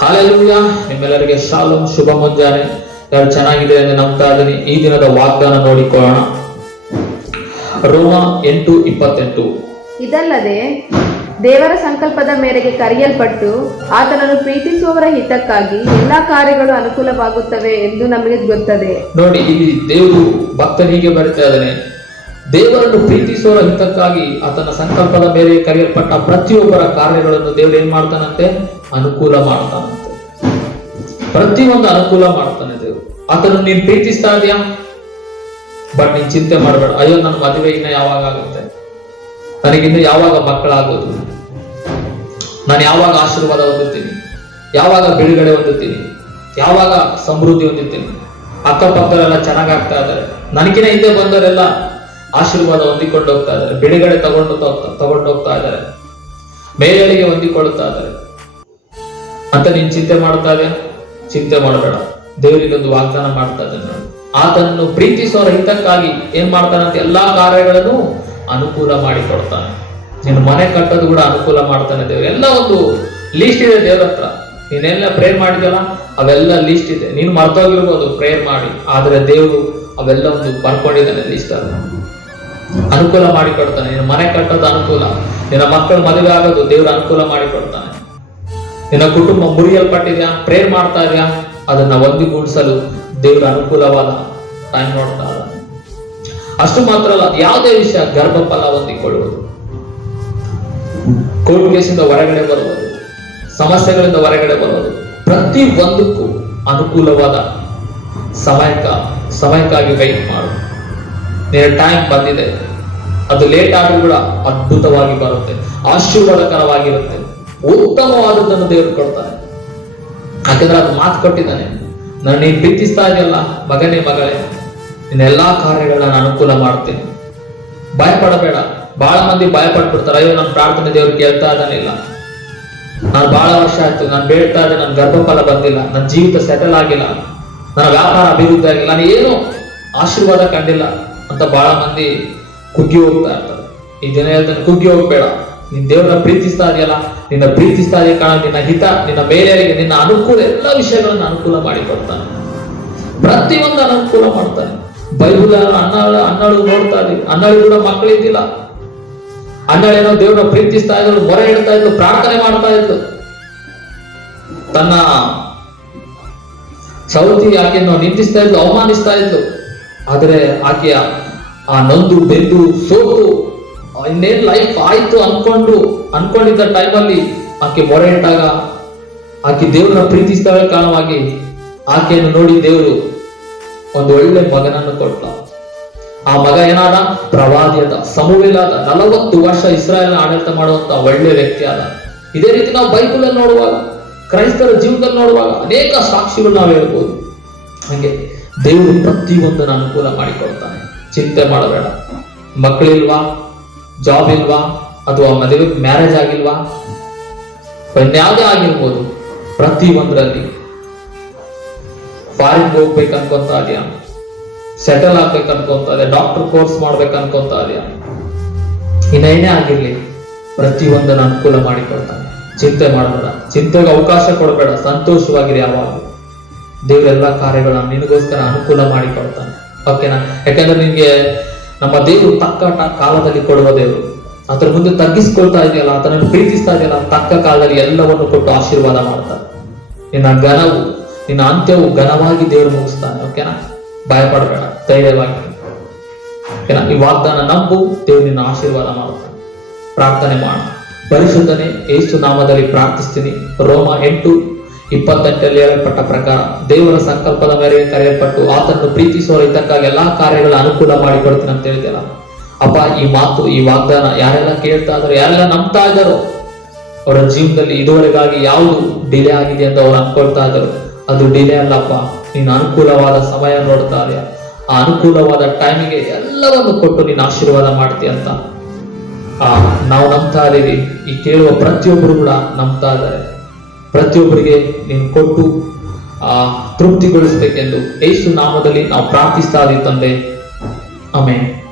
Hallelujah ನಿಮ್ಮೆಲ್ಲರಿಗೆ ಶಾಲಂ ಶುಭ ಮುಂಜಾನೆ. ಯಾರು ಚೆನ್ನಾಗಿದೆ ಎಂದು ನಂಬ್ತಾ ಇದ್ದೀನಿ. ಈ ದಿನದ ವಾಗ್ದಾನ ನೋಡಿಕೊಳ್ಳೋಣ. ರೋಮ ಎಂಟು ಇಪ್ಪತ್ತೆಂಟು. ಇದಲ್ಲದೆ ದೇವರ ಸಂಕಲ್ಪದ ಮೇರೆಗೆ ಕರೆಯಲ್ಪಟ್ಟು ಆತನನ್ನು ಪ್ರೀತಿಸುವವರ ಹಿತಕ್ಕಾಗಿ ಎಲ್ಲಾ ಕಾರ್ಯಗಳು ಅನುಕೂಲವಾಗುತ್ತವೆ ಎಂದು ನಮಗೆ ಗೊತ್ತದೆ. ನೋಡಿ ಇಲ್ಲಿ ದೇವರು ಭಕ್ತನಿಗೆ ಬರ್ತಾ ಇದ್ದಾನೆ. ದೇವರನ್ನು ಪ್ರೀತಿಸುವ ಹಿತಕ್ಕಾಗಿ ಆತನ ಸಂಕಲ್ಪದ ಮೇಲೆ ಕರೆಯಲ್ಪಟ್ಟ ಪ್ರತಿಯೊಬ್ಬರ ಕಾರ್ಯಗಳನ್ನು ದೇವರು ಏನ್ ಮಾಡ್ತಾನಂತೆ? ಅನುಕೂಲ ಮಾಡ್ತಾನಂತೆ. ಪ್ರತಿಯೊಂದು ಅನುಕೂಲ ಮಾಡ್ತಾನೆ ದೇವರು. ಆತನು ನೀನ್ ಪ್ರೀತಿಸ್ತಾ ಇದೆಯಾ? ಬಟ್ ನೀನ್ ಚಿಂತೆ ಮಾಡಬೇಡ. ಅಯ್ಯೋ, ನನ್ನ ಮದುವೆ ಇನ್ನ ಯಾವಾಗ ಆಗುತ್ತೆ? ನನಗಿನ್ನು ಯಾವಾಗ ಮಕ್ಕಳಾಗೋದು? ನಾನು ಯಾವಾಗ ಆಶೀರ್ವಾದ ಹೊಂದುತ್ತೀನಿ? ಯಾವಾಗ ಬಿಡುಗಡೆ ಹೊಂದುತ್ತೀನಿ? ಯಾವಾಗ ಸಮೃದ್ಧಿ ಹೊಂದುತ್ತೀನಿ? ಅಕ್ಕಪಕ್ಕದಲ್ಲೆಲ್ಲ ಚೆನ್ನಾಗಾಗ್ತಾ ಇದ್ದಾರೆ. ನನಗಿನ ಹಿಂದೆ ಬಂದವರೆಲ್ಲ ಆಶೀರ್ವಾದ ಹೊಂದಿಕೊಂಡು ಹೋಗ್ತಾ ಇದ್ದಾರೆ. ಬಿಡುಗಡೆ ತಗೊಂಡು ತಗೊಂಡು ಹೋಗ್ತಾ ಇದ್ದಾರೆ. ಮೇಲೆಳಿಗೆ ಹೊಂದಿಕೊಳ್ಳುತ್ತಾ ಇದ್ದಾರೆ. ಅಂತ ನೀನ್ ಚಿಂತೆ ಮಾಡ್ತಾ ಇದೆ ಚಿಂತೆ ಮಾಡಬೇಡ. ದೇವರಿಗೊಂದು ವಾಗ್ದಾನ ಮಾಡ್ತಾ ಇದ್ದಾನೆ. ಆತನನ್ನು ಪ್ರೀತಿಸುವ ಹಿತಕ್ಕಾಗಿ ಏನ್ ಮಾಡ್ತಾನಂತ ಎಲ್ಲಾ ಕಾರ್ಯಗಳನ್ನು ಅನುಕೂಲ ಮಾಡಿ ಕೊಡ್ತಾನೆ ನೀನು ಮನೆ ಕಟ್ಟೋದು ಕೂಡ ಅನುಕೂಲ ಮಾಡ್ತಾನೆ ದೇವ್ರು. ಎಲ್ಲ ಒಂದು ಲೀಸ್ಟ್ ಇದೆ ದೇವ್ರ ಹತ್ರ. ನೀನೆಲ್ಲ ಪ್ರೇರ್ ಮಾಡಿದಲ್ಲ ಅವೆಲ್ಲ ಲೀಸ್ಟ್ ಇದೆ. ನೀನು ಮರ್ತೋಗಿರ್ಬೋದು. ಪ್ರೇಯರ್ ಮಾಡಿ. ಆದ್ರೆ ದೇವರು ಅವೆಲ್ಲ ಒಂದು ಬರ್ಕೊಂಡಿದ್ದಾನೆ ಲೀಸ್ಟ್ ಅಲ್ಲಿ. ಅನುಕೂಲ ಮಾಡಿಕೊಡ್ತಾನೆ. ನಿನ್ನ ಮನೆ ಕಟ್ಟೋದು ಅನುಕೂಲ. ನಿನ್ನ ಮಕ್ಕಳು ಮದುವೆ ಆಗೋದು ದೇವ್ರ ಅನುಕೂಲ ಮಾಡಿಕೊಡ್ತಾನೆ. ನಿನ್ನ ಕುಟುಂಬ ಮುರಿಯಲ್ಪಟ್ಟಿದ್ಯಾ? ಪ್ರೇರ್ ಮಾಡ್ತಾ ಇದೆಯಾ? ಅದನ್ನ ಒಂದಿಗೂಡಿಸಲು ದೇವ್ರ ಅನುಕೂಲವಾದ ಟೈಮ್ ನೋಡ್ತಾ ಇದ್ದಾನೆ. ಅಷ್ಟು ಮಾತ್ರ ಅಲ್ಲ, ಯಾವುದೇ ವಿಷಯ ಗರ್ಭಫಲ ಹೊಂದಿಕೊಳ್ಳುವುದು. ಕೋರ್ಟ್ ಕೇಸಿಂದ ಹೊರಗಡೆ ಬರುವುದು ಸಮಸ್ಯೆಗಳಿಂದ ಹೊರಗಡೆ ಬರುವುದು ಪ್ರತಿ ಒಂದಕ್ಕೂ ಅನುಕೂಲವಾದ ಸಮಯಕ್ಕ ಸಮಯಕ್ಕಾಗಿ ವೈಟ್ ಮಾಡು ನಿನ್ನ ಟೈಮ್ ಬಂದಿದೆ. ಅದು ಲೇಟ್ ಆದ್ರೂ ಕೂಡ ಅದ್ಭುತವಾಗಿ ಬರುತ್ತೆ. ಆಶೀರ್ವಾದಕರವಾಗಿರುತ್ತೆ. ಉತ್ತಮವಾದದ್ದನ್ನು ದೇವರು ಕೊಡ್ತಾನೆ ಯಾಕಂದ್ರೆ ಅದು ಮಾತು ಕೊಟ್ಟಿದ್ದಾನೆ. ನಾನು ನೀನು ಪ್ರೀತಿಸ್ತಾ ಇದೆಯಲ್ಲ, ಮಗನೇ, ಮಗಳೇ, ನಿನ್ನ ಎಲ್ಲಾ ಕಾರ್ಯಗಳನ್ನ ನಾನು ಅನುಕೂಲ ಮಾಡ್ತೀನಿ. ಭಯಪಡಬೇಡ. ಬಹಳ ಮಂದಿ ಭಯ ಪಟ್ಬಿಡ್ತಾರೆ ಅಯ್ಯೋ ನನ್ನ ಪ್ರಾರ್ಥನೆ ದೇವ್ರು ಕೇಳ್ತಾ ಇದ್ದಾನಿಲ್ಲ ನಾನು ಬಹಳ ವರ್ಷ ಆಯ್ತು. ನಾನು ಬೇಡ್ತಾ ಇದ್ದೆ ನನ್ನ ಗರ್ಭಫಲ ಬಂದಿಲ್ಲ. ನನ್ನ ಜೀವಿತ ಸೆಟಲ್ ಆಗಿಲ್ಲ. ನನ್ನ ವ್ಯಾಪಾರ ಅಭಿವೃದ್ಧಿ ಆಗಿಲ್ಲ. ನಾನು ಏನು ಆಶೀರ್ವಾದ ಕಂಡಿಲ್ಲ. ಅಂತ ಬಹಳ ಮಂದಿ ಕುಗ್ಗಿ ಹೋಗ್ತಾ ಇರ್ತಾರೆ. ಈ ಜನ ಹೇಳ್ತಾನೆ, ಕುಗ್ಗಿ ಹೋಗ್ಬೇಡ. ನಿನ್ ದೇವ್ರನ್ನ ಪ್ರೀತಿಸ್ತಾ ಇದೆಯಲ್ಲ, ನಿನ್ನ ಪ್ರೀತಿಸ್ತಾ ಇದೆಯ ನಿನ್ನ ಹಿತ, ನಿನ್ನ ಮೇಲೆಯವರಿಗೆ ನಿನ್ನ ಅನುಕೂಲ ಎಲ್ಲ ವಿಷಯಗಳನ್ನ ಅನುಕೂಲ ಮಾಡಿಕೊಡ್ತಾನೆ ಪ್ರತಿಯೊಂದು ಅನುಕೂಲ ಮಾಡ್ತಾನೆ. ಬೈಬಲ್ ಅನ್ನ ಅನ್ನಳು ನೋಡ್ತಾ ಇದೀವಿ. ಅನ್ನಳು ಕೂಡ ಮಕ್ಕಳಿದ್ದಿಲ್ಲ ಅನ್ನಳೇನೋ ದೇವ್ರನ್ನ ಪ್ರೀತಿಸ್ತಾ ಇದ್ರು ಮೊರೆ ಇಡ್ತಾ ಇದ್ರು ಪ್ರಾರ್ಥನೆ ಮಾಡ್ತಾ ಇದ್ರು ತನ್ನ ಸೌತಿ ಯಾಕೆನೋ ನಿಂದಿಸ್ತಾ ಇದ್ಲು ಅವಮಾನಿಸ್ತಾ ಇದ್ಲು ಆದರೆ ಆಕೆಯ ಆ ನಂದು, ಬೆಂದು, ಸೋತು ಇನ್ನೇನ್ ಲೈಫ್ ಆಯ್ತು ಅನ್ಕೊಂಡು, ಅನ್ಕೊಂಡಿದ್ದ ಟೈಮಲ್ಲಿ ಆಕೆ ಮೊರೆ ಇಟ್ಟಾಗ ಆಕೆ ದೇವ್ರನ್ನ ಪ್ರೀತಿಸ್ತವೆ ಕಾರಣವಾಗಿ ಆಕೆಯನ್ನು ನೋಡಿ ದೇವರು ಒಂದು ಒಳ್ಳೆ ಮಗನನ್ನು ಕೊಟ್ಟ. ಆ ಮಗ ಏನಾದ? ಪ್ರವಾದಿಯಾದ ಸಮೂಹಿಲಾದ ನಲವತ್ತು ವರ್ಷ ಇಸ್ರಾಯೇಲ್ ಆಡಳಿತ ಮಾಡುವಂತ ಒಳ್ಳೆ ವ್ಯಕ್ತಿ ಆದ. ಇದೇ ರೀತಿ ನಾವು ಬೈಬಲ್ ನೋಡುವಾಗ, ಕ್ರೈಸ್ತರ ಜೀವನದಲ್ಲಿ ನೋಡುವಾಗ ಅನೇಕ ಸಾಕ್ಷಿಗಳು ನಾವು ಹೇಳ್ಬೋದು. ಹಾಗೆ ದೇವರು ಪ್ರತಿಯೊಂದನ್ನು ಅನುಕೂಲ ಮಾಡಿಕೊಡ್ತಾನೆ ಚಿಂತೆ ಮಾಡಬೇಡ. ಮಕ್ಕಳಿಲ್ವಾ? ಜಾಬ್ ಇಲ್ವಾ? ಅಥವಾ ಮದುವೆ ಮ್ಯಾರೇಜ್ ಆಗಿಲ್ವಾ? ಇನ್ಯಾವುದೇ ಆಗಿರ್ಬೋದು. ಪ್ರತಿ ಒಂದರಲ್ಲಿ ಫಾರಿನ್ ಹೋಗ್ಬೇಕು ಅನ್ಕೊಂತ ಇದೆಯಾ? ಸೆಟಲ್ ಆಗ್ಬೇಕು ಅನ್ಕೊಂತ ಇದೆ ಡಾಕ್ಟರ್ ಕೋರ್ಸ್ ಮಾಡ್ಬೇಕು ಅನ್ಕೊಂತ ಇದೆಯಾ? ಇನ್ನೇನೇ ಆಗಿರ್ಲಿ, ಪ್ರತಿಯೊಂದನ್ನು ಅನುಕೂಲ ಮಾಡಿಕೊಡ್ತಾನೆ. ಚಿಂತೆ ಮಾಡಬೇಡ. ಚಿಂತೆಗೆ ಅವಕಾಶ ಕೊಡಬೇಡ. ಸಂತೋಷವಾಗಿರಿ ಯಾವಾಗ ದೇವರೆಲ್ಲ ಕಾರ್ಯಗಳನ್ನ ನಿನಗೋಸ್ಕರ ಅನುಕೂಲ ಮಾಡಿಕೊಡ್ತಾನೆ ಓಕೆನಾ ಯಾಕಂದ್ರೆ ನಿಮಗೆ ನಮ್ಮ ದೇವರು ತಕ್ಕ ಕಾಲದಲ್ಲಿ ಕೊಡುವ ದೇವರು. ಅದರ ಮುಂದೆ ತಗ್ಗಿಸ್ಕೊಳ್ತಾ ಇದೆಯಲ್ಲ ಅದನ್ನು ಪ್ರೀತಿಸ್ತಾ ಇದೆಯಲ್ಲ ತಕ್ಕ ಕಾಲದಲ್ಲಿ ಎಲ್ಲವನ್ನು ಕೊಟ್ಟು ಆಶೀರ್ವಾದ ಮಾಡ್ತಾನೆ. ನಿನ್ನ ಘನವು, ನಿನ್ನ ಅಂತ್ಯವು ಘನವಾಗಿ ದೇವರು ಮುಗಿಸ್ತಾನೆ. ಓಕೆನಾ ಭಯಪಡಬೇಡ, ಧೈರ್ಯವಾಗಿ. ಓಕೆನಾ ಈ ವಾಗ್ದಾನ ನಂಬು, ದೇವರು ನಿನ್ನ ಆಶೀರ್ವಾದ ಮಾಡ್ತಾನೆ ಪ್ರಾರ್ಥನೆ ಮಾಡು. ಪರಿಶುದ್ಧನೆ, ಏಸು ನಾಮದಲ್ಲಿ ಪ್ರಾರ್ಥಿಸ್ತೀನಿ. ರೋಮ ಎಂಟು ಇಪ್ಪತ್ತೆಂಟರಲ್ಲಿ ಹೇಳಲ್ಪಟ್ಟ ಪ್ರಕಾರ ದೇವರ ಸಂಕಲ್ಪದ ಮೇರೆಗೆ ಕರೆಯಲ್ಪಟ್ಟು ಆತನ್ನು ಪ್ರೀತಿಸುವ ಇದಕ್ಕಾಗಿ ಎಲ್ಲಾ ಕಾರ್ಯಗಳ ಅನುಕೂಲ ಮಾಡಿಕೊಡ್ತೀನಿ ಅಂತ ಹೇಳ್ತೀರ ಅಪ್ಪ, ಈ ಮಾತು, ಈ ವಾಗ್ದಾನ ಯಾರೆಲ್ಲ ಕೇಳ್ತಾ ಇದಾರೋ ಯಾರೆಲ್ಲ ನಂಬ್ತಾ ಇದ್ದಾರೋ, ಅವರ ಜೀವನದಲ್ಲಿ ಇದುವರೆಗಾಗಿ ಯಾವುದು ಡಿಲೇ ಆಗಿದೆ ಅಂತ ಅವ್ರು ಅನ್ಕೊಳ್ತಾ ಇದ್ರು ಅದು ಡಿಲೇ ಅಲ್ಲಪ್ಪ ನೀನು ಅನುಕೂಲವಾದ ಸಮಯ ನೋಡ್ತಾ ಇದೆಯಾ ಆ ಅನುಕೂಲವಾದ ಟೈಮಿಗೆ ಎಲ್ಲವನ್ನು ಕೊಟ್ಟು ನೀನು ಆಶೀರ್ವಾದ ಮಾಡ್ತೀಯ ಅಂತ. ಆ, ನಾವು ನಂಬ್ತಾ ಇದೀವಿ ಈ ಕೇಳುವ ಪ್ರತಿಯೊಬ್ಬರು ಕೂಡ ನಂಬ್ತಾ ಇದ್ದಾರೆ. ಪ್ರತಿಯೊಬ್ಬರಿಗೆ ನೀನು ಕೊಟ್ಟು ಆ ತೃಪ್ತಿಗೊಳಿಸಬೇಕೆಂದು ಯೇಸು ನಾಮದಲ್ಲಿ ನಾವು ಪ್ರಾರ್ಥಿಸ್ತಾ ಇದ್ದೇವೆ ತಂದೆ. ಆಮೇಲೆ